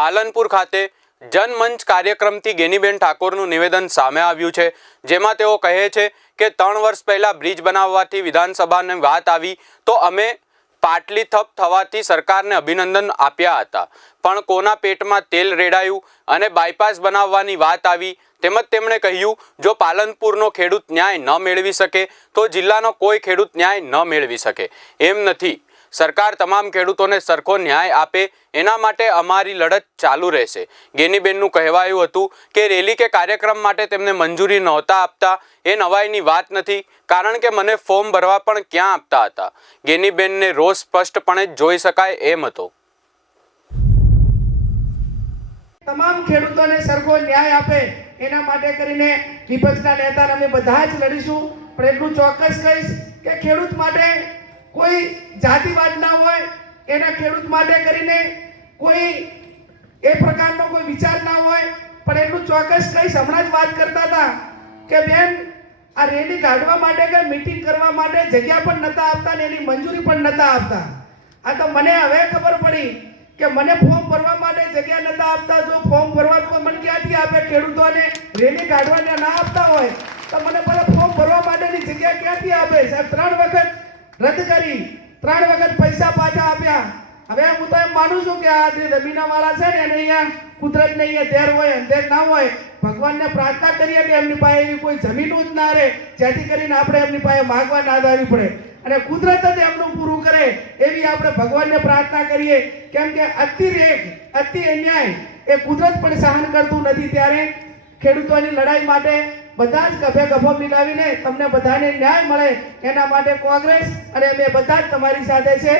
પાલનપુર ખાતે જનમંચ કાર્યક્રમથી ગેનીબેન ઠાકોરનું નિવેદન સામે આવ્યું છે, જેમાં તેઓ કહે છે કે ત્રણ વર્ષ પહેલાં બ્રિજ બનાવવાથી વિધાનસભાની વાત આવી તો અમે પાટલી થપ થવાથી સરકારને અભિનંદન આપ્યા હતા. પણ કોના પેટમાં તેલ રેડાયું અને બાયપાસ બનાવવાની વાત આવી તેમજ તેમણે કહ્યું, જો પાલનપુરનો ખેડૂત ન્યાય ન મેળવી શકે તો જિલ્લાનો કોઈ ખેડૂત ન્યાય ન મેળવી શકે. એમ નથી. સરકાર તમામ ખેડૂતોને સરખો ન્યાય આપે, એના માટે અમારી લડત ચાલુ રહેશે. ગેનીબેનનું કહેવાયું હતું કે રેલી કે કાર્યક્રમ માટે તેમને મંજૂરી નહોતા આપતા, એ નવાઈની વાત નથી, કારણ કે મને ફોર્મ ભરવા પણ ક્યાં આપતા હતા? ગેનીબેનને રોજ સ્પષ્ટપણે જોઈ શકાય એમ હતો. તમામ ખેડૂતોને સરખો ન્યાય આપે, એના માટે કરીને વિપક્ષના નેતા અમે બધા જ લડીશું. પણ એટલું ચોક્કસ કહીશ કે ખેડૂત માટે કોઈ જાતિવાદ ના હોય એના ખેડૂત માટે કરીને કોઈ એ પ્રકારનો કોઈ વિચાર ના હોય, પણ એટલું ચોક્કસ કહીશ હમણાં જ વાત કરતા હતા કે બેન, આ રેલી કાઢવા માટે કે મિટિંગ કરવા માટે જગ્યા પણ નતા આપતા ને એની મંજૂરી પણ નતા આપતા. આ તો મને હવે ખબર પડી કે મને ફોર્મ ભરવા માટે જગ્યા નતા આપતા. જો ફોર્મ ભરવા તો મને ક્યાંથી આપે ખેડૂતોને રેલી કાઢવાને ના આપતા હોય, તો મને ભલે ફોર્મ ભરવા માટેની જગ્યા ક્યાંથી આપે? સાહેબ, ત્રણ વખત રદ કરી. ત્રણ વખત પૈસા પાછા આપ્યા. હવે હું તો એમ માનું છું કે આ જે જમીનાવાળા છે ને એને અહીંયા કુદરતને અહીંયા ધેર હોય, અંધેર ના હોય, ભગવાનને પ્રાર્થના કરીએ કે એમની પાસે એવી કોઈ જમીન જ ના રહે, જેથી કરીને આપણે એમની પાસે માગવા ના આવી પડે. અને કુદરત જ એમનું પૂરું કરે, એવી આપણે ભગવાનને પ્રાર્થના કરીએ. કેમ કે અતિરેક અતિ અન્યાય એ કુદરત પણ સહન કરતું નથી. ત્યારે ખેડૂતોની લડાઈ માટે બધા જ ગભે ગભો મિલાવીને તમને બધાને ન્યાય મળે એના માટે કોંગ્રેસ અને અમે બધા જ તમારી સાથે છે.